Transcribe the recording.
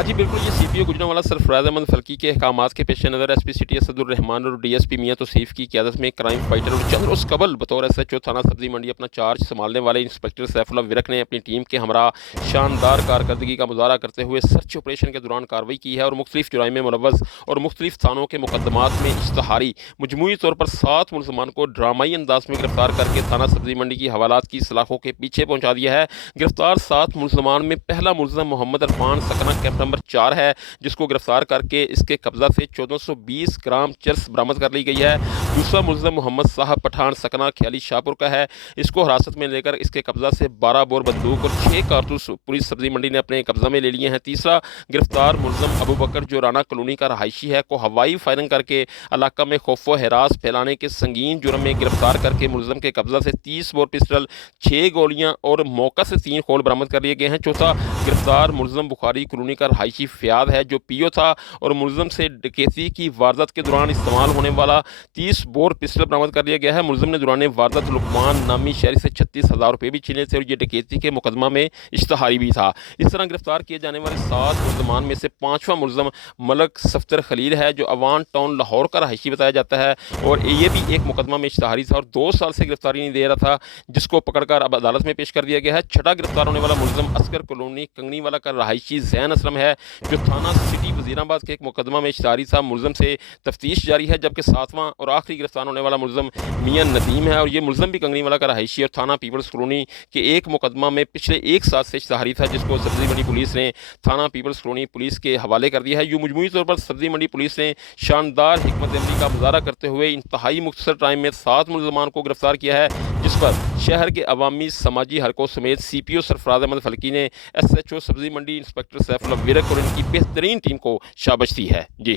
हाँ जी, बिल्कुल, ये सीपीओ गुजरांवाला सरफराज अहमद फल्की के अहकामात के पेश नज़र एसपी सिटी असदुर्रहमान और डीएसपी मियां तौसीफ की क़यादत में क्राइम फाइटर और चंद रोज़ कबल बतौर एसएचओ थाना सब्जी मंडी अपना चार्ज संभालने वाले इंस्पेक्टर सैफुल्लाह विरक ने अपनी टीम के हमरा शानदार कारकर्दगी का मुजाहरा करते हुए सर्च ऑपरेशन के दौरान कार्रवाई की है और मुख्तलिफ जुराइम में मुलव्वस और मुख्तलिफ थानों के मुकदमात में इश्तहारी मजमूई तौर पर 7 मुलजमान को ड्रामाई अंदाज में गिरफ्तार करके थाना सब्जी मंडी की हवालात की सलाखों के पीछे पहुंचा दिया है। गिरफ्तार 7 मुलजमान में पहला मुलजम मोहम्मद अरफान सकना कैंप नंबर 4 है, जिसको गिरफ्तार करके इसके कब्जा से 1420 ग्राम चरस बरामद कर ली गई है। दूसरा मुलजम मोहम्मद साहब पठान सकना ख्याली शाहपुर का है, इसको हिरासत में लेकर इसके कब्जा से 12 बोर बंदूक और 6 कारतूस पुलिस सब्जी मंडी ने अपने कब्जा में ले लिए हैं। तीसरा गिरफ्तार मुलजम अबू बकर जो राना कॉलोनी का रहायशी है को हवाई फायरिंग करके इलाका में खौफो हरास फैलाने के संगीन जुर्म में गिरफ्तार करके मुलजम के कब्जा से 30 बोर पिस्टल, 6 गोलियां और मौका से 3 खोल बरामद कर लिए गए हैं। चौथा गिरफ्तार मुलजम बुखारी कॉलोनी का रहायशी फ़ियाद है जो पीओ था और मुलजम से डकैती की वारदात के दौरान इस्तेमाल होने वाला 30 बोर पिस्टल बरामद कर लिया गया है। मुलजम ने दौरान वारदात लुकमान नामी शहरी से 36,000 रुपये भी छीने थे और ये डकैती के मुकदमा में इश्तहारी भी था। इस तरह गिरफ्तार किए जाने वाले 7 मुलजमान में से 5वां मुलजम मलक सफ्तर खलील है जो अवान टाउन लाहौर का रहायशी बताया जाता है और ये भी एक मुकदमा में इश्तहारी था और 2 साल से गिरफ्तारी नहीं दे रहा था, जिसको पकड़कर अब अदालत में पेश कर दिया गया है। छठा गिरफ्तार होने वाला मुलजम अस्कर कॉलोनी कंगनी वाला का रहायशी जैन असलम है जो थाना सिटी वजीराबाद के एक मुकदमा में इश्तहारी था। मुलजम से तफ्तीश जारी है, जबकि 7वां और आखिरी गिरफ्तार होने वाला मुलजम मियां नदीम है और ये मुलजम भी कंगनी वाला का रहायशी और थाना पीपल्स कॉलोनी के एक मुकदमा में पिछले 1 साल से इश्तहारी था, जिसको सब्जी मंडी पुलिस ने थाना पीपल्स कॉलोनी पुलिस के हवाले कर दिया है। यूं मजमूई तौर पर सब्जी मंडी पुलिस ने शानदार हिकमत अमली का मुजाहरा करते हुए इंतहाई मुख्तसर टाइम में 7 मुलजमान को गिरफ्तार किया है, जिस पर शहर के अवामी समाजी हलकों समेत सीपीओ सरफराज अहमद फल्की ने एसएचओ सब्जी मंडी इंस्पेक्टर सैफुल्लाह विरक और इनकी बेहतरीन टीम को शाबाश दी है। जी।